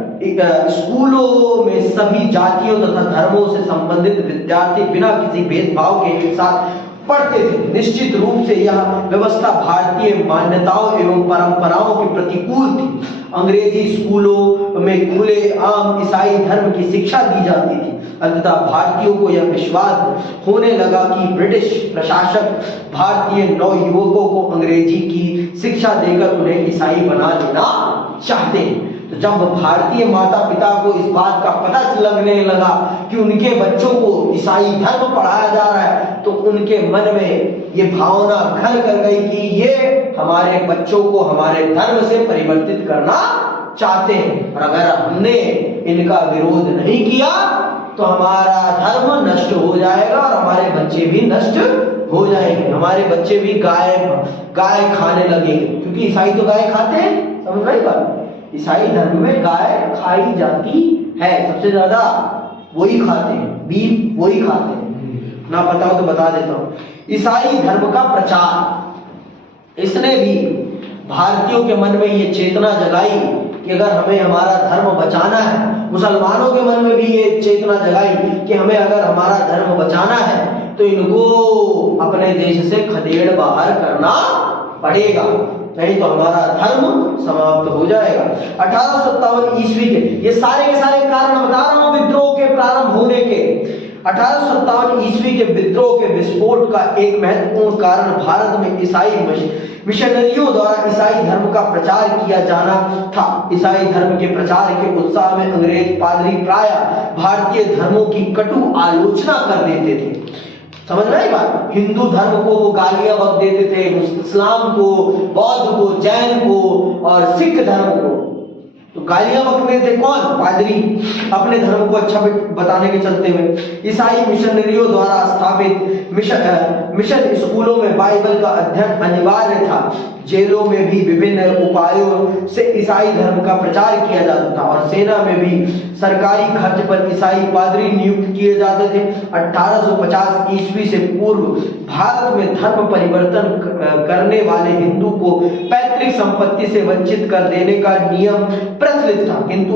स्कूलों में सभी जातियों तथा धर्मों से संबंधित विद्यार्थी बिना किसी भेदभाव के एक साथ पढ़ते थे। निश्चित रूप से यह व्यवस्था भारतीय मान्यताओं एवं परंपराओं के प्रतिकूल थी। अंग्रेजी स्कूलों में खुले आम ईसाई धर्म की शिक्षा दी जाती थी। अंततः भारतीयों को यह विश्वास होने लगा कि ब्रिटिश प्रशासक भारतीय नवयुवकों को अंग्रेजी की शिक्षा देकर उन्हें ईसाई बना देना चाहते हैं। तो जब भारतीय माता पिता को इस बात का पता लगने लगा कि उनके बच्चों को ईसाई धर्म पढ़ाया जा रहा है, तो उनके मन में ये भावना घर कर गई कि ये हमारे बच्चों को हमारे धर्म से परिवर्तित करना चाहते हैं, और अगर हमने इनका विरोध नहीं किया तो हमारा धर्म नष्ट हो जाएगा और हमारे बच्चे भी नष्ट हो जाएंगे। हमारे बच्चे भी गाय खाने लगेंगे, क्योंकि ईसाई तो गाय खाते हैं। समझ रही बात? ईसाई धर्म में गाय खाई जाती है, सबसे ज्यादा वही खाते हैं, बीफ वही खाते हैं। ना पता हो तो बता देता हूं। ईसाई धर्म का प्रचार, इसने भी भारतीयों के मन में ये चेतना जगाई कि अगर हमें हमारा धर्म बचाना है। मुसलमानों के मन में भी ये चेतना जगाई कि हमें अगर हमारा धर्म बचाना है तो इनको अपने देश से खदेड़ बाहर करना पड़ेगा, नहीं तो हमारा धर्म समाप्त हो जाएगा। 1857 ईस्वी के ये सारे के सारे कारण बता रहा हूं विद्रोह के प्रारंभ होने के। 1857 ईस्वी के विद्रोह के विस्फोट का एक महत्वपूर्ण कारण भारत में ईसाई मिशनरियों द्वारा ईसाई धर्म का प्रचार किया जाना था। ईसाई धर्म के प्रचार के उत्साह में अंग्रेज पादरी प्रायः भारतीय धर्मों की कटु आलोचना कर देते थे। समझ रहे बात? हिंदू धर्म को वो गालियां बक देते थे, इस्लाम को, बौद्ध को, जैन को और सिख धर्म को तो गालियां बकते थे। कौन? पादरी, अपने धर्म को अच्छा बताने के चलते हुए। ईसाई मिशनरियों द्वारा स्थापित मिशन स्कूलों में बाइबल का अध्ययन अनिवार्य था। जेलों में भी विभिन्न उपायों से ईसाई धर्म का प्रचार किया जाता था और सेना में भी सरकारी खर्च पर ईसाई पादरी नियुक्त किए जाते थे। 1850 ईस्वी से पूर्व भारत में धर्म परिवर्तन करने वाले हिंदू को पैतृक संपत्ति से वंचित कर देने का नियम प्रचलित था, किंतु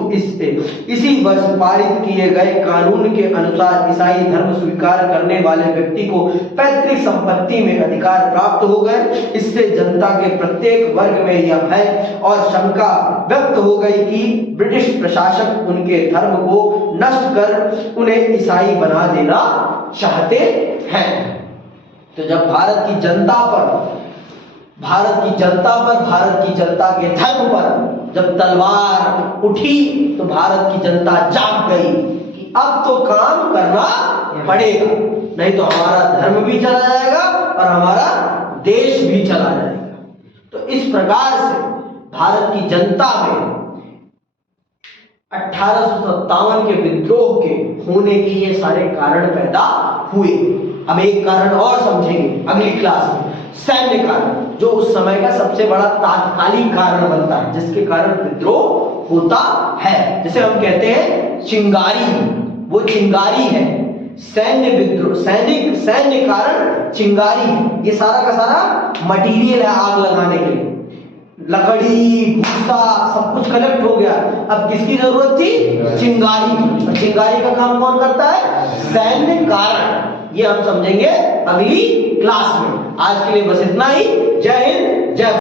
इसी वर्ष पारित किए गए कानून के अनुसार ईसाई धर्म स्वीकार करने वाले व्यक्ति को पैतृक संपत्ति में अधिकार प्राप्त हो गए। इससे जनता के प्रत्येक वर्ग में यह भय और शंका व्यक्त हो गई कि ब्रिटिश प्रशासक उनके धर्म को नष्ट कर उन्हें ईसाई बना देना चाहते हैं। तो जब भारत की जनता के धर्म पर जब तलवार उठी तो भारत की जनता जाग गई कि अब तो काम करना पड़ेगा, नहीं तो हमारा धर्म भी चला जाएगा और हमारा देश भी चला जाएगा। तो इस प्रकार से भारत की जनता में 1857 के विद्रोह के होने के ये सारे कारण पैदा हुए। अब एक कारण और समझेंगे अगली क्लास में, सैन्य कारण, जो उस समय का सबसे बड़ा तात्कालिक कारण बनता है, जिसके कारण विद्रोह होता है। जैसे हम कहते हैं चिंगारी, वो चिंगारी है। सैन्य विद्रोह, सैन्य कारण चिंगारी, ये सारा का सारा मटेरियल है आग लगाने के लिए। लकड़ी, भूसा सब कुछ कलेक्ट हो गया, अब किसकी जरूरत थी? चिंगारी। और चिंगारी का काम कौन करता है? सैन्य कारण। ये हम समझेंगे अगली क्लास में। आज के लिए बस इतना ही। जय हिंद, जय